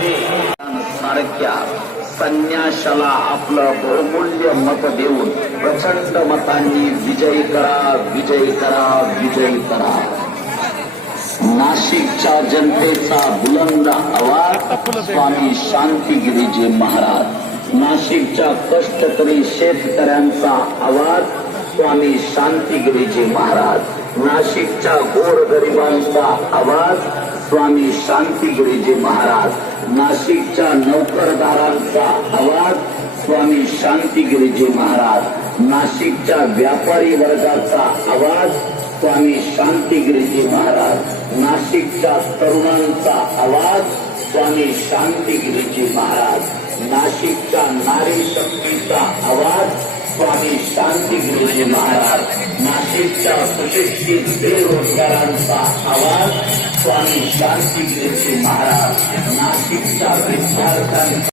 सारख्या संन्याशाला आपलं बहुमूल्य मत देऊन प्रचंड मतांनी विजयी करा विजयी करा विजयी करा. नाशिकच्या जनतेचा बुलंद आवाज स्वामी शांतिगिरीजी महाराज. नाशिकच्या कष्टकरी शेतकऱ्यांचा आवाज स्वामी शांतिगिरीजी महाराज नाशिकच्या गोर गरिबांचा आवाज स्वामी शांतिगिरीजी महाराज नाशिकच्या नोकरदारांचा आवाज स्वामी शांतिगिरीजी महाराज नाशिकच्या व्यापारी वर्गाचा आवाज स्वामी शांतिगिरीजी महाराज नाशिकच्या तरुणांचा आवाज स्वामी शांतिगिरीजी महाराज नाशिकच्या नारी शक्तीचा आवाज शांतिगिरीजी महाराज नाशिकच्या सुशिक्षित बेरोजगारांचा आवाज स्वामी शांतिगिरीजी महाराज नाशिकच्या विद्यार्थ्यांचा